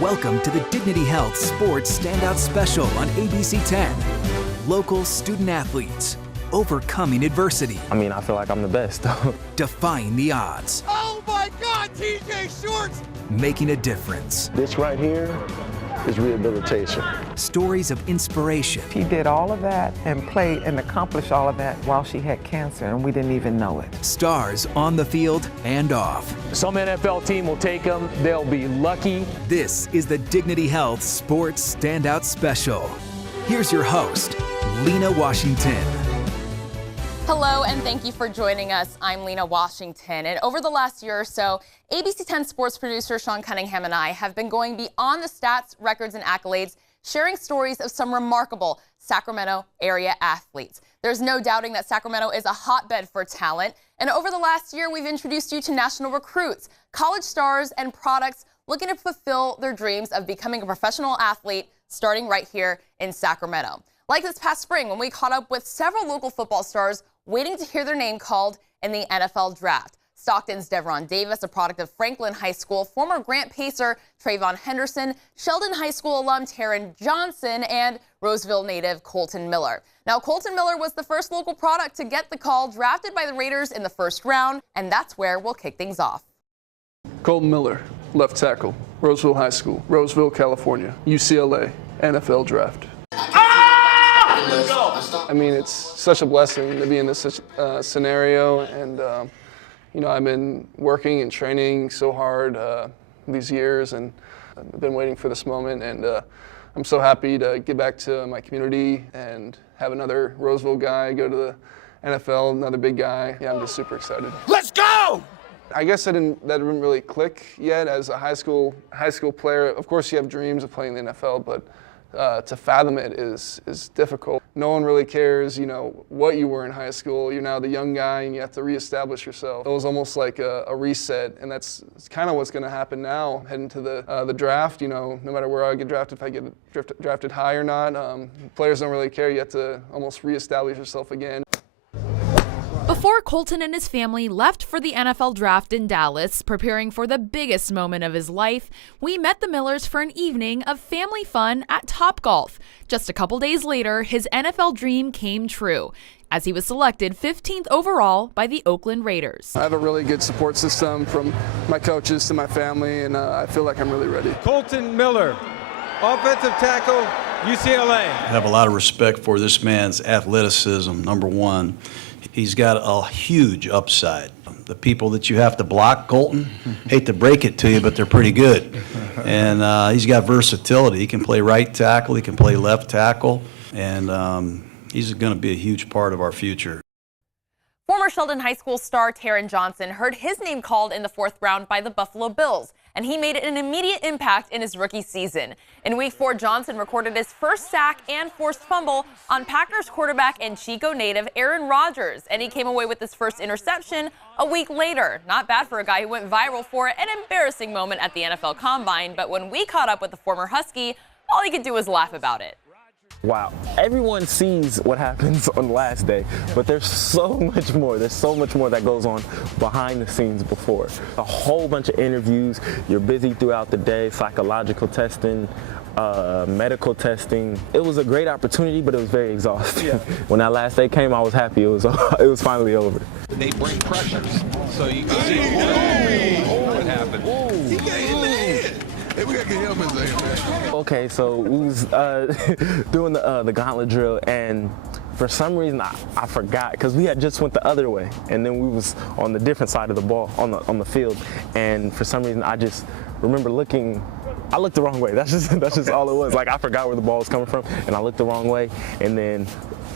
Welcome to the Dignity Health Sports Standout Special on ABC 10. Local student athletes overcoming adversity. I feel like I'm the best. Defying the odds. Oh my God, TJ Shorts! Making a difference. This right here is rehabilitation. Stories of inspiration. She did all of that and played and accomplished all of that while she had cancer, and we didn't even know it. Stars on the field and off. Some NFL team will take them. They'll be lucky. This is the Dignity Health Sports Standout Special. Here's your host, Lena Washington. Hello, and thank you for joining us. I'm Lena Washington, and over the last year or so, ABC 10 sports producer Sean Cunningham and I have been going beyond the stats, records, and accolades, sharing stories of some remarkable Sacramento area athletes. There's no doubting that Sacramento is a hotbed for talent, and over the last year, we've introduced you to national recruits, college stars, and products looking to fulfill their dreams of becoming a professional athlete, starting right here in Sacramento. Like this past spring, when we caught up with several local football stars waiting to hear their name called in the NFL draft. Stockton's Devron Davis, a product of Franklin High School, former Grant Pacer Trayvon Henderson, Sheldon High School alum Taron Johnson, and Roseville native Colton Miller. Now, Colton Miller was the first local product to get the call, drafted by the Raiders in the first round, and that's where we'll kick things off. Colton Miller, left tackle, Roseville High School, Roseville, California, UCLA, NFL draft. It's such a blessing to be in this scenario, and I've been working and training so hard these years, and I've been waiting for this moment, and I'm so happy to get back to my community and have another Roseville guy go to the NFL, another big guy. Yeah, I'm just super excited. Let's go! I guess that didn't really click yet as a high school player. Of course, you have dreams of playing in the NFL, but to fathom it is difficult. No one really cares, what you were in high school. You're now the young guy, and you have to reestablish yourself. It was almost like a reset, and that's kind of what's going to happen now, heading to the draft. No matter where I get drafted, if I get drafted high or not, players don't really care. You have to almost reestablish yourself again. Before Colton and his family left for the NFL draft in Dallas, preparing for the biggest moment of his life, we met the Millers for an evening of family fun at Topgolf. Just a couple days later, his NFL dream came true, as he was selected 15th overall by the Oakland Raiders. I have a really good support system from my coaches to my family, and I feel like I'm really ready. Colton Miller, offensive tackle, UCLA. I have a lot of respect for this man's athleticism, number one. He's got a huge upside. The people that you have to block, Colton, hate to break it to you, but they're pretty good. And he's got versatility. He can play right tackle, he can play left tackle, and he's going to be a huge part of our future. Former Sheldon High School star Taron Johnson heard his name called in the fourth round by the Buffalo Bills, and he made an immediate impact in his rookie season. In Week 4, Johnson recorded his first sack and forced fumble on Packers quarterback and Chico native Aaron Rodgers, and he came away with his first interception a week later. Not bad for a guy who went viral for an embarrassing moment at the NFL Combine, but when we caught up with the former Husky, all he could do was laugh about it. Wow, everyone sees what happens on the last day, but there's so much more. There's so much more that goes on behind the scenes before. A whole bunch of interviews. You're busy throughout the day, psychological testing, medical testing. It was a great opportunity, but it was very exhausting. Yeah. When that last day came, I was happy it was finally over. They bring pressures, so you can see what happened. He got in the head. Hey, we gotta get him in there, man. Okay, so we was doing the gauntlet drill, and for some reason I forgot, because we had just went the other way, and then we was on the different side of the ball on the field, and for some reason I just remember I looked the wrong way. That's just all it was. Like, I forgot where the ball was coming from, and I looked the wrong way, and then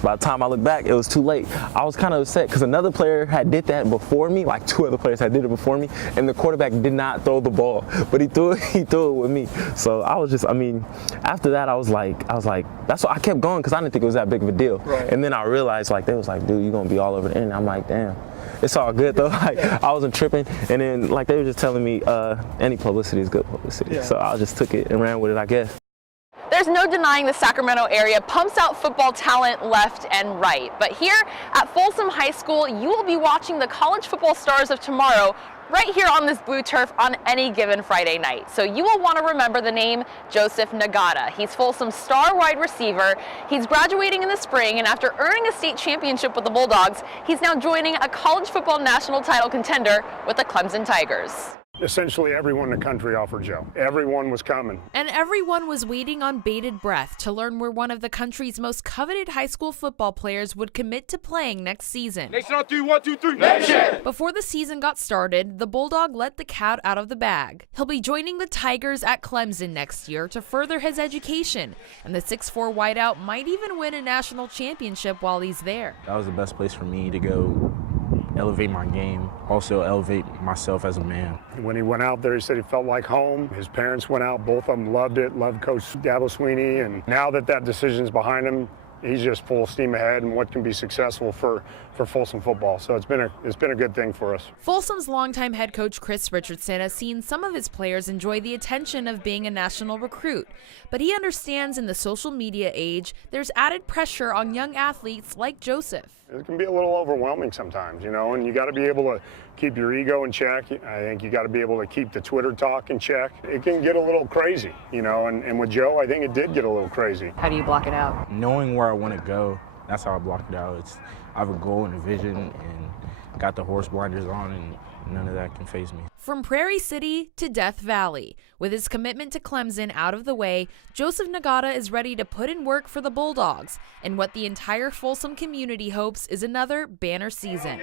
by the time I looked back, it was too late. I was kind of upset because another player had did that before me, like 2 other players had did it before me, and the quarterback did not throw the ball, but he threw it with me. So I was just, after that I was like, that's why I kept going, because I didn't think it was that big of a deal. Right. And then I realized, like, they was like, dude, you're gonna be all over the internet. I'm like, damn. It's all good though. Like, I wasn't tripping, and then like they were just telling me, any publicity is good publicity. Yeah. So I just took it and ran with it, I guess. There's no denying the Sacramento area pumps out football talent left and right. But here at Folsom High School, you will be watching the college football stars of tomorrow right here on this blue turf on any given Friday night. So you will want to remember the name Joseph Nagata. He's Folsom's star wide receiver. He's graduating in the spring, and after earning a state championship with the Bulldogs, he's now joining a college football national title contender with the Clemson Tigers. Essentially everyone in the country offered Joe. Everyone was coming. And everyone was waiting on bated breath to learn where one of the country's most coveted high school football players would commit to playing next season. Nation on 3, 1, 2, 3. Nation! Before the season got started, the Bulldog let the cat out of the bag. He'll be joining the Tigers at Clemson next year to further his education, and the 6'4" wideout might even win a national championship while he's there. That was the best place for me to go elevate my game, also elevate myself as a man. When he went out there, he said he felt like home. His parents went out, both of them loved it, loved Coach Dabo Sweeney, and now that that decision's behind him, he's just full steam ahead and what can be successful for Folsom football. So it's been a good thing for us. Folsom's longtime head coach Chris Richardson has seen some of his players enjoy the attention of being a national recruit, but he understands in the social media age there's added pressure on young athletes like Joseph. It can be a little overwhelming sometimes, you know, and you got to be able to keep your ego in check. I think you got to be able to keep the Twitter talk in check. It can get a little crazy, you know, and with Joe, I think it did get a little crazy. How do you block it out? Knowing where I want to go, that's how I block it out. I have a goal and a vision, and got the horse blinders on, and none of that can faze me. From Prairie City to Death Valley, with his commitment to Clemson out of the way, Joseph Nagata is ready to put in work for the Bulldogs, and what the entire Folsom community hopes is another banner season.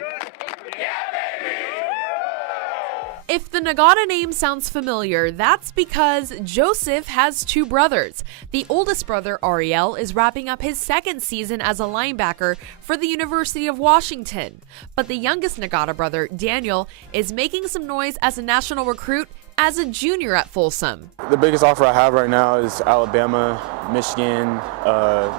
If the Nagata name sounds familiar, that's because Joseph has two brothers. The oldest brother, Ariel, is wrapping up his second season as a linebacker for the University of Washington. But the youngest Nagata brother, Daniel, is making some noise as a national recruit as a junior at Folsom. The biggest offer I have right now is Alabama, Michigan,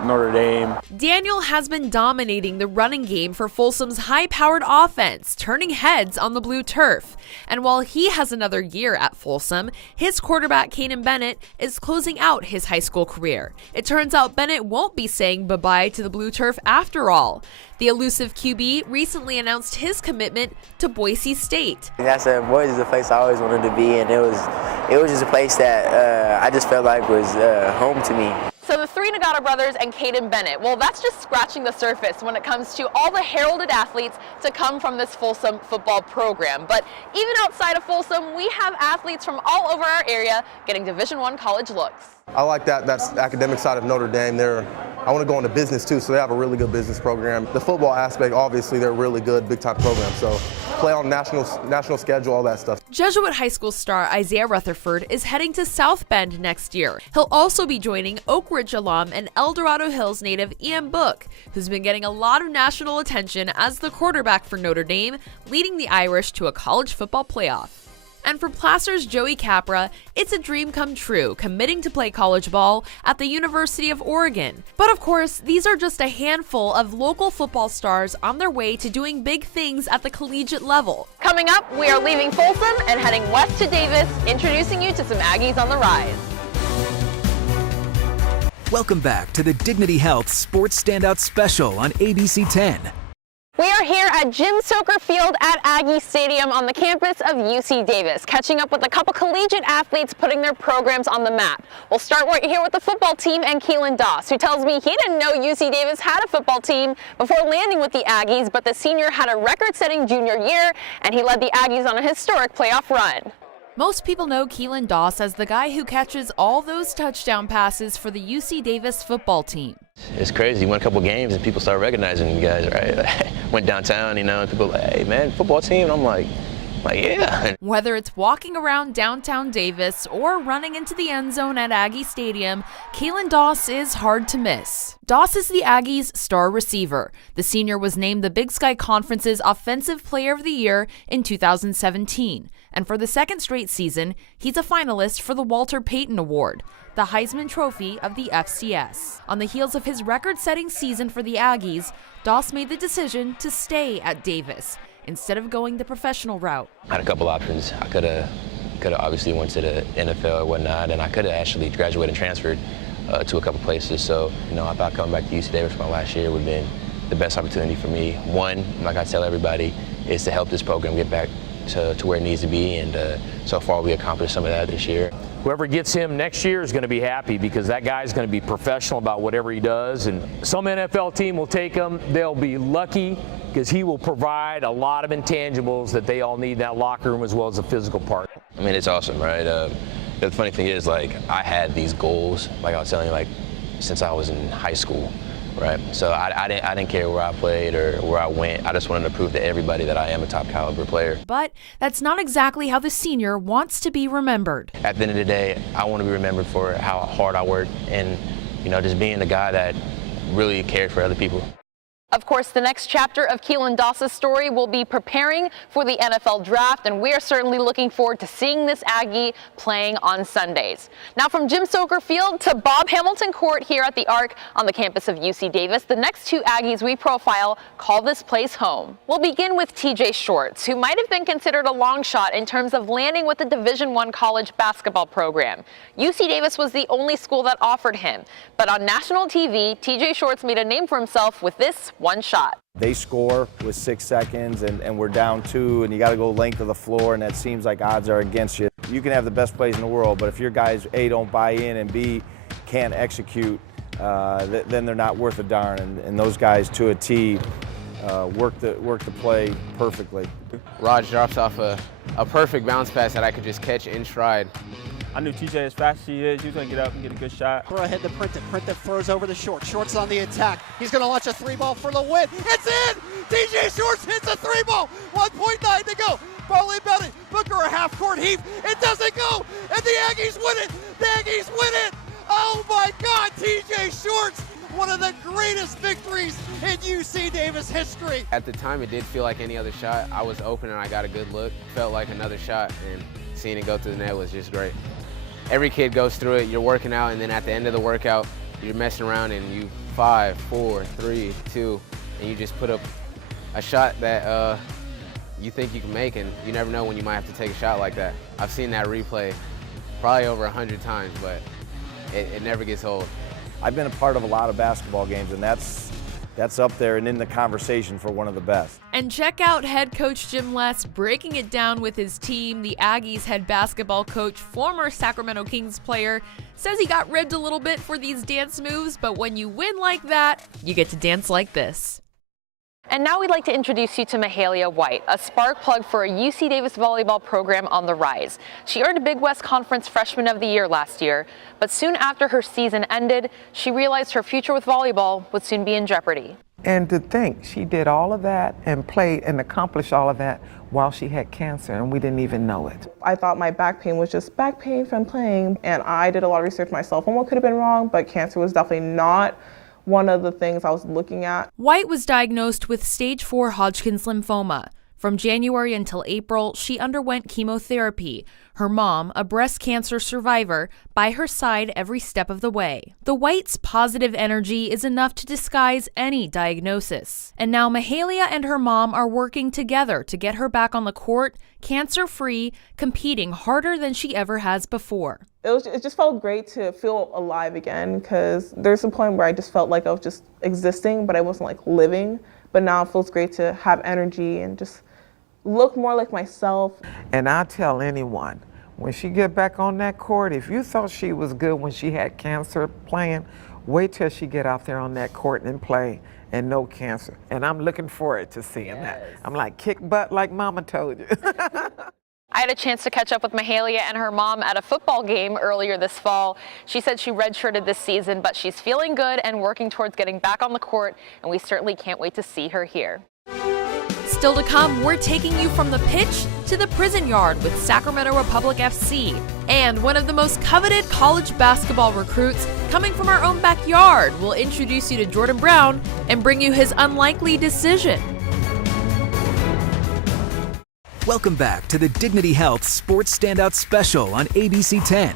Notre Dame. Daniel has been dominating the running game for Folsom's high-powered offense, turning heads on the blue turf. And while he has another year at Folsom, his quarterback, Caden Bennett, is closing out his high school career. It turns out Bennett won't be saying bye-bye to the blue turf after all. The elusive QB recently announced his commitment to Boise State. I said Boise is a place I always wanted to be, and it was just a place that I just felt like was home to me. So the three Nagata brothers and Caden Bennett, well, that's just scratching the surface when it comes to all the heralded athletes to come from this Folsom football program. But even outside of Folsom, we have athletes from all over our area getting Division I college looks. I like that's the academic side of Notre Dame. I want to go into business too, so they have a really good business program. The football aspect, obviously, they're really good, big-time program. So play on national schedule, all that stuff. Jesuit High School star Isaiah Rutherford is heading to South Bend next year. He'll also be joining Oak Ridge alum and El Dorado Hills native Ian Book, who's been getting a lot of national attention as the quarterback for Notre Dame, leading the Irish to a college football playoff. And for Placer's Joey Capra, it's a dream come true, committing to play college ball at the University of Oregon. But of course, these are just a handful of local football stars on their way to doing big things at the collegiate level. Coming up, we are leaving Folsom and heading west to Davis, introducing you to some Aggies on the rise. Welcome back to the Dignity Health Sports Standout Special on ABC 10. We are here at Jim Soker Field at Aggie Stadium on the campus of UC Davis, catching up with a couple collegiate athletes putting their programs on the map. We'll start right here with the football team and Keelan Doss, who tells me he didn't know UC Davis had a football team before landing with the Aggies, but the senior had a record-setting junior year, and he led the Aggies on a historic playoff run. Most people know Keelan Doss as the guy who catches all those touchdown passes for the UC Davis football team. It's crazy. You win a couple games and people start recognizing you guys, right? Went downtown, and people like, hey, man, football team? And I'm like, yeah. Whether it's walking around downtown Davis or running into the end zone at Aggie Stadium, Keelan Doss is hard to miss. Doss is the Aggies' star receiver. The senior was named the Big Sky Conference's Offensive Player of the Year in 2017. And for the second straight season, he's a finalist for the Walter Payton Award, the Heisman Trophy of the FCS. On the heels of his record-setting season for the Aggies, Doss made the decision to stay at Davis instead of going the professional route. I had a couple options. I could have obviously went to the NFL or whatnot, and I could have actually graduated and transferred to a couple places. So, I thought coming back to UC Davis for my last year would have been the best opportunity for me. One, like I tell everybody, is to help this program get back to where it needs to be, and so far we accomplished some of that this year. Whoever gets him next year is going to be happy because that guy's going to be professional about whatever he does, and some NFL team will take him. They'll be lucky because he will provide a lot of intangibles that they all need in that locker room as well as the physical part. I mean, it's awesome, right? The funny thing is, like, I had these goals, like I was telling you, like, since I was in high school, right? So I didn't care where I played or where I went. I just wanted to prove to everybody that I am a top caliber player. But that's not exactly how the senior wants to be remembered. At the end of the day, I want to be remembered for how hard I worked and, you know, just being the guy that really cared for other people. Of course, the next chapter of Keelan Doss's story will be preparing for the NFL draft, and we are certainly looking forward to seeing this Aggie playing on Sundays. Now, from Jim Soker Field to Bob Hamilton Court here at the Arc on the campus of UC Davis, the next two Aggies we profile call this place home. We'll begin with TJ Shorts, who might have been considered a long shot in terms of landing with the Division I college basketball program. UC Davis was the only school that offered him, but on national TV, TJ Shorts made a name for himself with this one shot. They score with 6 seconds and we're down 2 and you got to go length of the floor, and that seems like odds are against you. You can have the best plays in the world, but if your guys A, don't buy in, and B, can't execute, then they're not worth a darn. And those guys to a T work the play perfectly. Raj drops off a perfect bounce pass that I could just catch in stride. I knew TJ, as fast as he is, he was going to get up and get a good shot. Throw ahead to Printed. Printed throws over the short. Shorts on the attack. He's going to launch a 3-ball for the win. It's in! TJ Shorts hits a 3-ball. 1.9 to go. Barley Belly. Booker a half-court heave. It doesn't go! And the Aggies win it! The Aggies win it! Oh my God, TJ Shorts! One of the greatest victories in UC Davis history. At the time, it did feel like any other shot. I was open and I got a good look. Felt like another shot, and seeing it go through the net was just great. Every kid goes through it. You're working out, and then at the end of the workout, you're messing around and you 5, 4, 3, 2, and you just put up a shot that you think you can make, and you never know when you might have to take a shot like that. I've seen that replay probably over 100 times, but it never gets old. I've been a part of a lot of basketball games, and that's up there and in the conversation for one of the best. And check out head coach Jim Les breaking it down with his team. The Aggies head basketball coach, former Sacramento Kings player, says he got ribbed a little bit for these dance moves, but when you win like that, you get to dance like this. And now we'd like to introduce you to Mahalia White, a spark plug for a UC Davis volleyball program on the rise. She earned a Big West Conference Freshman of the Year last year, but soon after her season ended, she realized her future with volleyball would soon be in jeopardy. And to think she did all of that and played and accomplished all of that while she had cancer, and we didn't even know it. I thought my back pain was just back pain from playing, and I did a lot of research myself on what could have been wrong, but cancer was definitely not one of the things I was looking at. White was diagnosed with stage 4 Hodgkin's lymphoma. From January until April, she underwent chemotherapy. Her mom, a breast cancer survivor, by her side every step of the way. The White's positive energy is enough to disguise any diagnosis. And now Mahalia and her mom are working together to get her back on the court, cancer-free, competing harder than she ever has before. It just felt great to feel alive again, because there's a point where I just felt like I was just existing, but I wasn't like living. But now it feels great to have energy and just look more like myself. And I tell anyone, when she get back on that court, if you thought she was good when she had cancer playing, wait till she get out there on that court and play and no cancer. And I'm looking forward to seeing that. I'm like, kick butt like mama told you. I had a chance to catch up with Mahalia and her mom at a football game earlier this fall. She said she redshirted this season, but she's feeling good and working towards getting back on the court, and we certainly can't wait to see her here. Still to come, we're taking you from the pitch to the prison yard with Sacramento Republic FC. And one of the most coveted college basketball recruits coming from our own backyard will introduce you to Jordan Brown and bring you his unlikely decision. Welcome back to the Dignity Health Sports Standout Special on ABC 10.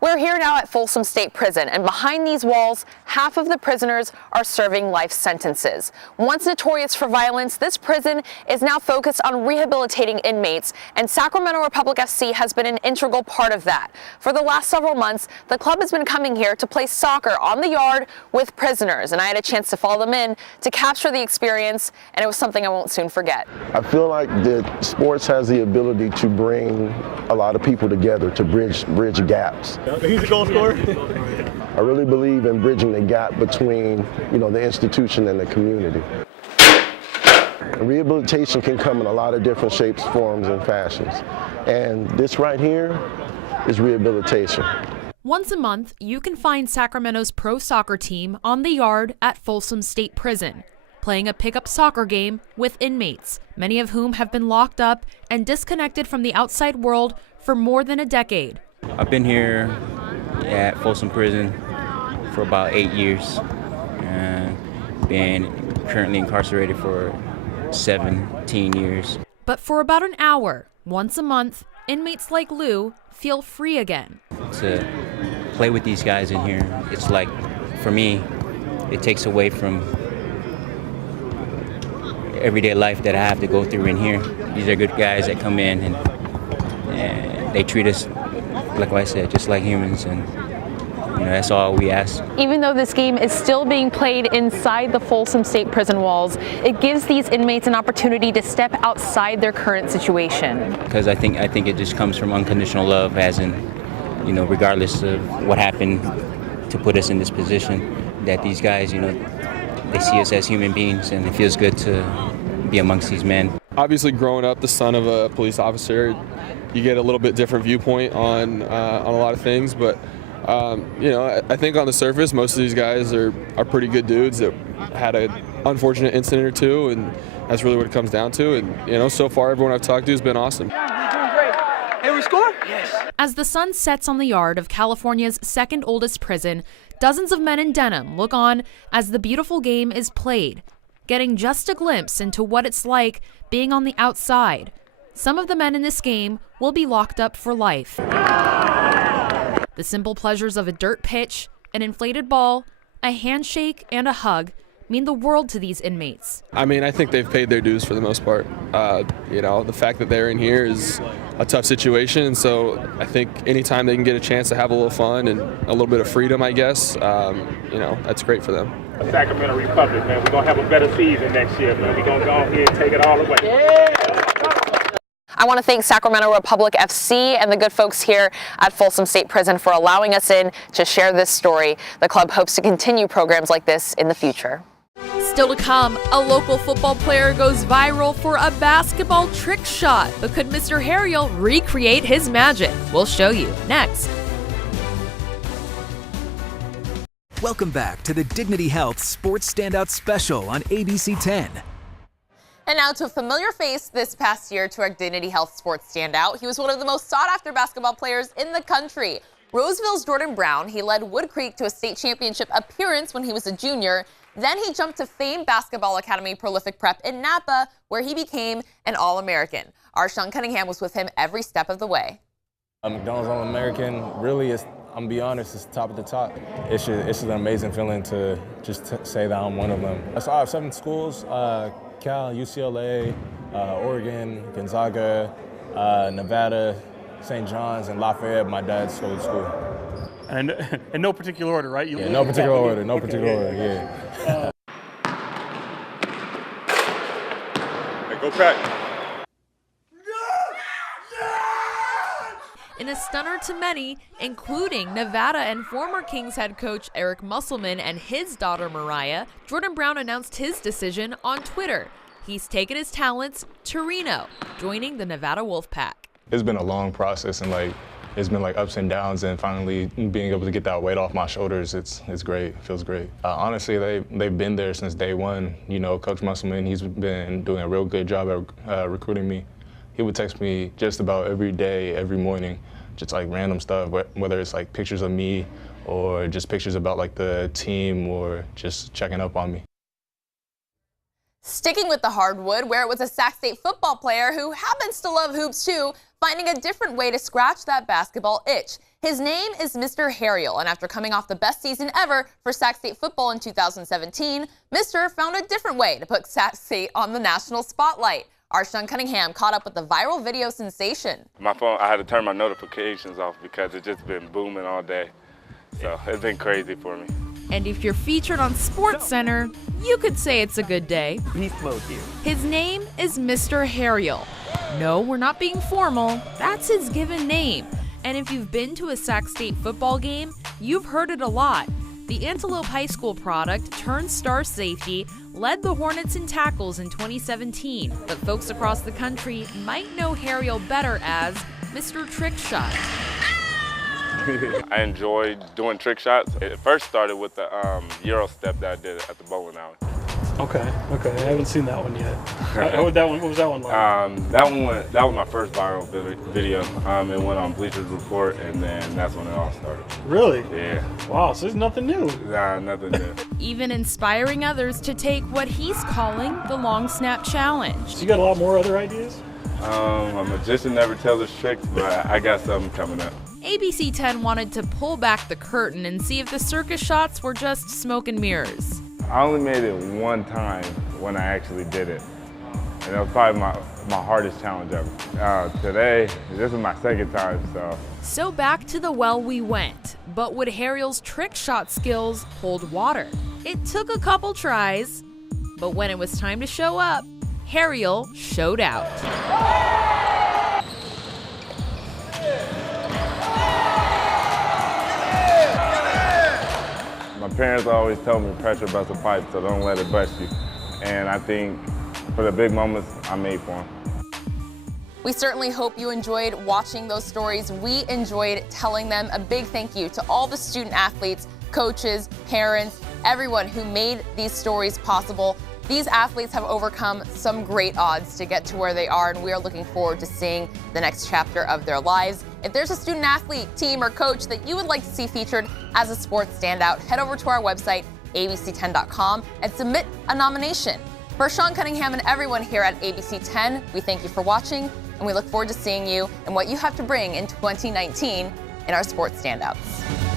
We're here now at Folsom State Prison, and behind these walls, half of the prisoners are serving life sentences. Once notorious for violence, this prison is now focused on rehabilitating inmates, and Sacramento Republic FC has been an integral part of that. For the last several months, the club has been coming here to play soccer on the yard with prisoners, and I had a chance to follow them in to capture the experience, and it was something I won't soon forget. I feel like that sports has the ability to bring a lot of people together, to bridge gaps. He's a goal scorer. I really believe in bridging the gap between, the institution and the community. And rehabilitation can come in a lot of different shapes, forms, and fashions. And this right here is rehabilitation. Once a month, you can find Sacramento's pro soccer team on the yard at Folsom State Prison, playing a pickup soccer game with inmates, many of whom have been locked up and disconnected from the outside world for more than a decade. I've been here at Folsom Prison for about 8 years, and been currently incarcerated for 17 years. But for about an hour, once a month, inmates like Lou feel free again. To play with these guys in here, it's like, for me, it takes away from everyday life that I have to go through in here. These are good guys that come in and they treat us, like I said, just like humans, and that's all we ask. Even though this game is still being played inside the Folsom State Prison walls, it gives these inmates an opportunity to step outside their current situation. Because I think it just comes from unconditional love, as in, regardless of what happened to put us in this position, that these guys, they see us as human beings, and it feels good to be amongst these men. Obviously, growing up the son of a police officer, you get a little bit different viewpoint on a lot of things, but I think on the surface, most of these guys are pretty good dudes that had an unfortunate incident or two, and that's really what it comes down to. And so far, everyone I've talked to has been awesome. Hey, we scored? Yes. As the sun sets on the yard of California's second oldest prison, dozens of men in denim look on as the beautiful game is played, getting just a glimpse into what it's like being on the outside. Some of the men in this game will be locked up for life. The simple pleasures of a dirt pitch, an inflated ball, a handshake, and a hug mean the world to these inmates. I mean, I think they've paid their dues for the most part. The fact that they're in here is a tough situation, and so I think anytime they can get a chance to have a little fun and a little bit of freedom, I guess, that's great for them. Sacramento Republic, man, we're going to have a better season next year, man. We're going to go ahead and take it all away. Yeah. I want to thank Sacramento Republic FC and the good folks here at Folsom State Prison for allowing us in to share this story. The club hopes to continue programs like this in the future. Still to come, a local football player goes viral for a basketball trick shot, but could Mr. Harriel recreate his magic? We'll show you next. Welcome back to the Dignity Health Sports Standout Special on ABC 10. And now to a familiar face this past year to our Dignity Health Sports Standout. He was one of the most sought-after basketball players in the country. Roseville's Jordan Brown, he led Wood Creek to a state championship appearance when he was a junior. Then he jumped to famed Basketball Academy Prolific Prep in Napa, where he became an All-American. Our Sean Cunningham was with him every step of the way. McDonald's All-American really is, I'm gonna be honest, it's top of the top. It's just an amazing feeling to just say that I'm one of them. So I have 7 schools, Cal, UCLA, Oregon, Gonzaga, Nevada, St. John's, and Lafayette, my dad's school. And in no particular order, right? Yeah, no particular order, yeah. Hey, go Pack. In a stunner to many, including Nevada and former Kings head coach Eric Musselman and his daughter Mariah, Jordan Brown announced his decision on Twitter. He's taken his talents to Reno, joining the Nevada Wolfpack. It's been a long process, and it's been ups and downs, and finally being able to get that weight off my shoulders, it's great. It feels great. Honestly, they've been there since day one. Coach Musselman, he's been doing a real good job at recruiting me. He would text me just about every day, every morning, just random stuff, whether it's pictures of me or just pictures about the team or just checking up on me. Sticking with the hardwood, where it was a Sac State football player who happens to love hoops too, finding a different way to scratch that basketball itch. His name is Mr. Harriel, and after coming off the best season ever for Sac State football in 2017, Mr. found a different way to put Sac State on the national spotlight. Our Sean Cunningham caught up with the viral video sensation. My phone, I had to turn my notifications off because it's just been booming all day. So it's been crazy for me. And if you're featured on SportsCenter, you could say it's a good day. Beast mode here. His name is Mr. Harriel. No, we're not being formal. That's his given name. And if you've been to a Sac State football game, you've heard it a lot. The Antelope High School product turned star safety led the Hornets in tackles in 2017, but folks across the country might know Harriel better as Mr. Trick Shot. I enjoy doing trick shots. It first started with the Euro step that I did at the bowling alley. Okay. I haven't seen that one yet. What was that one like? That was my first viral video. It went on Bleachers Report, and then that's when it all started. Really? Yeah. Wow, so there's nothing new. Nah, nothing new. Even inspiring others to take what he's calling the long snap challenge. So you got a lot more other ideas? A magician never tells his tricks, but I got something coming up. ABC 10 wanted to pull back the curtain and see if the circus shots were just smoke and mirrors. I only made it one time when I actually did it. And that was probably my hardest challenge ever. Today, this is my second time, so. So back to the well we went. But would Harriel's trick shot skills hold water? It took a couple tries, but when it was time to show up, Harriel showed out. My parents always told me pressure busts a pipe, so don't let it bust you. And I think for the big moments, I made for them. We certainly hope you enjoyed watching those stories. We enjoyed telling them. A big thank you to all the student athletes, coaches, parents, everyone who made these stories possible. These athletes have overcome some great odds to get to where they are, and we are looking forward to seeing the next chapter of their lives. If there's a student athlete, team, or coach that you would like to see featured as a sports standout, head over to our website, abc10.com, and submit a nomination. For Sean Cunningham and everyone here at ABC 10, we thank you for watching, and we look forward to seeing you and what you have to bring in 2019 in our sports standouts.